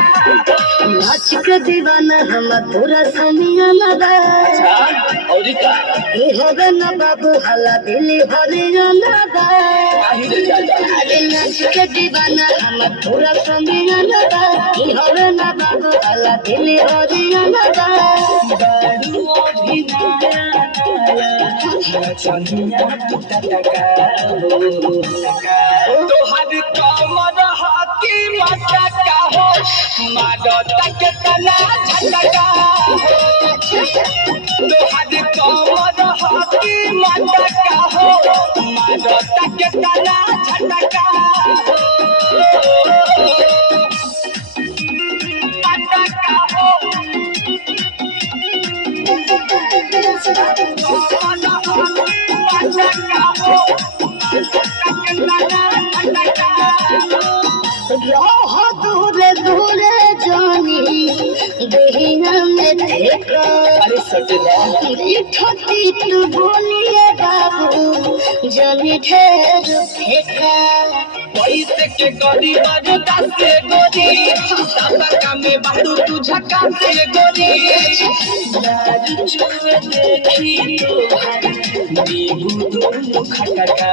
नाच के दीवाना हम पूरा समियाना बा। और का ई होवे ना बाबू हला दिली हरियाना बा। अरे नाच के दीवाना हम पूरा समियाना बा। ई होवे ना बाबू हला दिली हरियाना बा। बारू अभिनया चनिया टका तोहर कमर हाथी माता का हो मारता के तना झटका हो तोहर कमर हाथी माता का हो मारता के तना झटका हो झटका हो रह दूरे दूरे जानी देहिया में देखा। अरे सजदा ठोती तू बोलिए बाबू जनी ढेर फेंका। पैसे के गोरी बजता से गोरी सबका में बारू तू झका से गोरी दारू चुए देखी तो नींबू दोनों खटका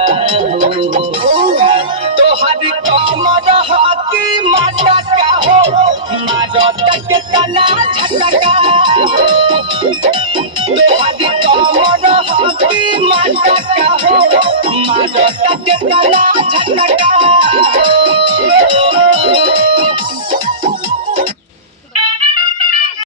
तो हर कमर हाथी माता का हो मारता के तना झटका हो तो हर कमर हाथी माता का हो मारता के तना झटका हो